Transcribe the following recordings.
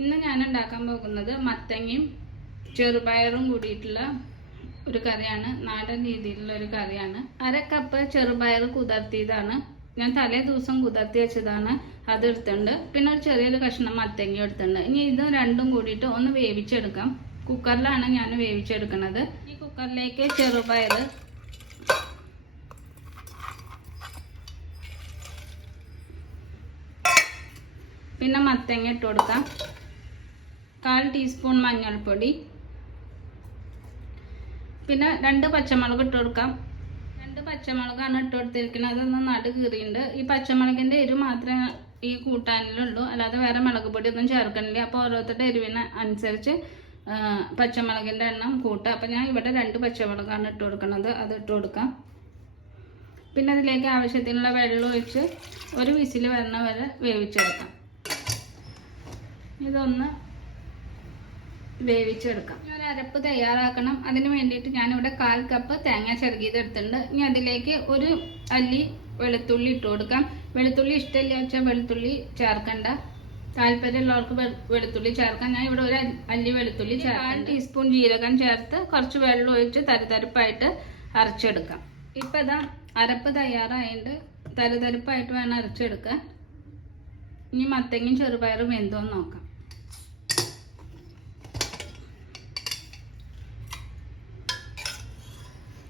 ഇന്ന് ഞാൻ ഉണ്ടാക്കാൻ പോകുന്നത് മത്തങ്ങയും ചെറുപയറും കൂടിയിട്ടുള്ള ഒരു കറിയാണ്. നാടൻ രീതിയിലുള്ള ഒരു കറിയാണ്. 1/2 കപ്പ് ചെറുപയർ കുതിർത്തിയതാണ്. ഞാൻ തലേ ദിവസം കുതിർത്തി വെച്ചതാണ്. അത് എടുത്തിട്ടുണ്ട്. പിന്നെ ഒരു ചെറിയൊരു കഷ്ണം മത്തങ്ങ എടുത്തിട്ടുണ്ട്. ഇനി ഇത് രണ്ടും കൂടിയിട്ട് ഒന്ന് വേവിച്ചെടുക്കാം. കുക്കറിലാണ് ഞാൻ വേവിച്ചെടുക്കുന്നത്. ഈ കുക്കറിലേക്ക് ചെറുപയർ, പിന്നെ മത്തങ്ങ ഇട്ട് കൊടുക്കാം. 1/4 ടീസ്പൂൺ മഞ്ഞൾപ്പൊടി, പിന്നെ 2 പച്ചമുളക് ഇട്ട് കൊടുക്കാം. 2 പച്ചമുളകാണ് ഇട്ട് കൊടുത്തിരിക്കുന്നത്. അതൊന്ന് നടു കീറിയുണ്ട്. ഈ പച്ചമുളകിൻ്റെ എരിവ് മാത്രമേ ഈ കൂട്ടാനിലുള്ളൂ, അല്ലാതെ വേറെ മുളക് പൊടി ഒന്നും ചേർക്കണില്ല. അപ്പോൾ ഓരോരുത്തരുടെ എരിവിന് അനുസരിച്ച് പച്ചമുളകിൻ്റെ എണ്ണം കൂട്ടുക. അപ്പോൾ ഞാൻ ഇവിടെ 2 പച്ചമുളകാണ് ഇട്ട് കൊടുക്കുന്നത്. അത് ഇട്ട് കൊടുക്കാം. പിന്നെ അതിലേക്ക് ആവശ്യത്തിനുള്ള വെള്ളം ഒഴിച്ച് ഒരു വിസിൽ വരണ വരെ വേവിച്ചെടുക്കാം. ഇതൊന്ന് വേവിച്ചെടുക്കാം. ഒരു അരപ്പ് തയ്യാറാക്കണം. അതിന് വേണ്ടിയിട്ട് ഞാനിവിടെ 1/4 കപ്പ് തേങ്ങ ചിരകിയത് എടുത്തിട്ടുണ്ട്. ഇനി അതിലേക്ക് ഒരു അല്ലി വെളുത്തുള്ളി ഇട്ട് കൊടുക്കാം. വെളുത്തുള്ളി ഇഷ്ടമില്ല വെച്ചാൽ വെളുത്തുള്ളി ചേർക്കണ്ട. താല്പര്യമുള്ളവർക്ക് വെളുത്തുള്ളി ചേർക്കാം. ഞാൻ ഇവിടെ ഒരു അല്ലി വെളുത്തുള്ളി ചേർക്കാം. 1 ടീസ്പൂൺ ജീരകം ചേർത്ത് കുറച്ച് വെള്ളം ഒഴിച്ച് തരിതരിപ്പായിട്ട് അരച്ചെടുക്കാം. ഇപ്പം ഇതാ അരപ്പ് തയ്യാറായിട്ട് തരിതരിപ്പായിട്ട് വേണം അരച്ചെടുക്കാൻ. ഇനി മത്തങ്ങയും ചെറുപയറും വെന്തോന്ന് നോക്കാം.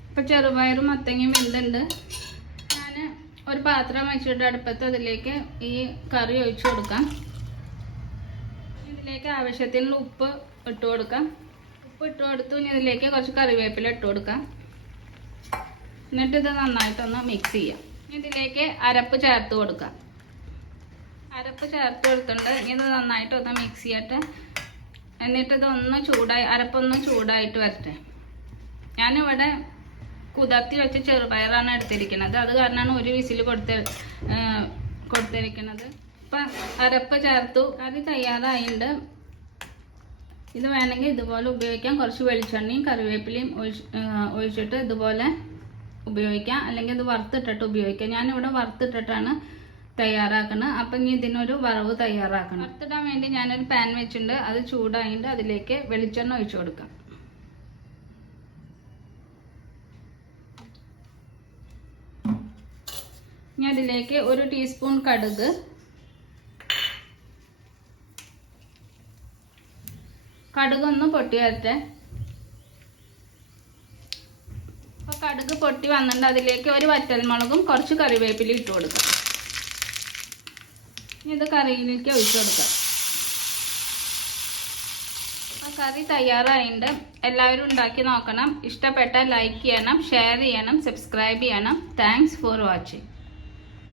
ഇപ്പം ചെറുപയറും മത്തങ്ങയും വെന്തുണ്ട്. ഞാൻ ഒരു പാത്രം വെച്ചിട്ട് അടുപ്പത്ത് അതിലേക്ക് ഈ കറി ഒഴിച്ചു കൊടുക്കാം. ഇതിലേക്ക് ആവശ്യത്തിനുള്ള ഉപ്പ് ഇട്ട് കൊടുക്കാം. ഉപ്പ് ഇട്ട് കൊടുത്തു. ഇനി ഇതിലേക്ക് കുറച്ച് കറിവേപ്പില ഇട്ട് കൊടുക്കാം. എന്നിട്ട് ഇത് നന്നായിട്ടൊന്ന് മിക്സ് ചെയ്യാം. ഇതിലേക്ക് അരപ്പ് ചേർത്ത് കൊടുക്കാം. അരപ്പ് ചേർത്ത് കൊടുത്തിട്ടുണ്ട്. ഇനി ഇത് നന്നായിട്ടൊന്ന് മിക്സ് ചെയ്യട്ടെ. എന്നിട്ട് ഇതൊന്ന് അരപ്പൊന്ന് ചൂടായിട്ട് വരട്ടെ. ഞാനിവിടെ കുതിർത്തി വെച്ച ചെറുപയറാണ് എടുത്തിരിക്കുന്നത്. അത് കാരണമാണ് ഒരു വിസിൽ കൊടുത്തിരിക്കുന്നത്. ഇപ്പം അരപ്പ് ചേർത്തു. കറി തയ്യാറായിട്ടുണ്ട്. ഇത് വേണമെങ്കിൽ ഇതുപോലെ ഉപയോഗിക്കാം. കുറച്ച് വെളിച്ചെണ്ണയും കറിവേപ്പിലയും ഒഴിച്ചിട്ട് ഇതുപോലെ ഉപയോഗിക്കാം. അല്ലെങ്കിൽ ഇത് വറുത്തിട്ടിട്ട് ഉപയോഗിക്കാം. ഞാനിവിടെ വറുത്തിട്ടിട്ടാണ് തയ്യാറാക്കുന്നത്. അപ്പം ഇനി ഇതിനൊരു വറവ് തയ്യാറാക്കണം. വറുത്തിടാൻ വേണ്ടി ഞാനൊരു പാൻ വെച്ചിട്ടുണ്ട്. അത് ചൂടായിട്ട് അതിലേക്ക് വെളിച്ചെണ്ണ ഒഴിച്ചു കൊടുക്കാം. ഇനി അതിലേക്ക് 1 ടീസ്പൂൺ കടുക്, കടുകൊന്ന് പൊട്ടി വരട്ടെ. അപ്പോൾ കടുക് പൊട്ടി വന്നിട്ട് അതിലേക്ക് ഒരു വറ്റൽമുളകും കുറച്ച് കറിവേപ്പില ഇട്ട് കൊടുക്കാം. ഇത് കറിയിലേക്ക് ഒഴിച്ചു കൊടുക്കാം. കറി തയ്യാറായിട്ടുണ്ട്. എല്ലാവരും ഉണ്ടാക്കി നോക്കണം. ഇഷ്ടപ്പെട്ടാൽ ലൈക്ക് ചെയ്യണം, ഷെയർ ചെയ്യണം, സബ്സ്ക്രൈബ് ചെയ്യണം. Thanks for watching.